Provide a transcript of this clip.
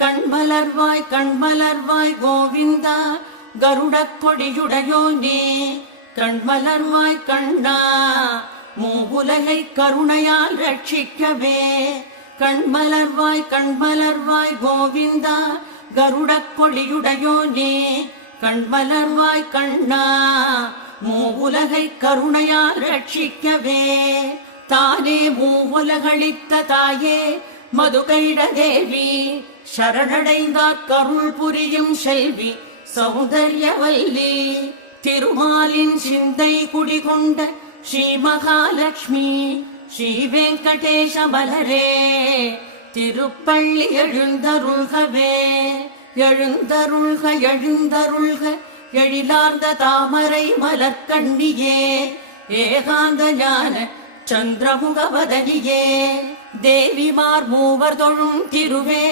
கண்மலர்வாய் கண்மலர்வாய் கோவிந்தா கருடக் கொடியுடையோனே கண்மலர்வாய் கண்ணா மூவுலகை கருணையால் ரட்சிக்கவே கண்மலர்வாய் கண்மலர்வாய் கோவிந்தா கருடக் கொடியுடையோனே கண்மலர்வாய் கண்ணா மூவுலகை கருணையால் ரட்சிக்கவே தானே மூவுலகளித்த தாயே மதுகைட தேவி சரணடைந்தாற் கருள் புரியும் செல்வி சௌந்தர்யவல்லி திருமாலின் சிந்தை குடிகொண்ட ஸ்ரீ மகாலட்சுமி ஸ்ரீ வெங்கடேஷ மலரே திருப்பள்ளி எழுந்தருள்கவே எழுந்தருள்க எழுந்தருள்க எழிலார்ந்த தாமரை மலர்கண்ணியே ஏகாந்த ஞான சந்திரமுகவதனியே தேவிமார் மூவர் தொழும் திருவே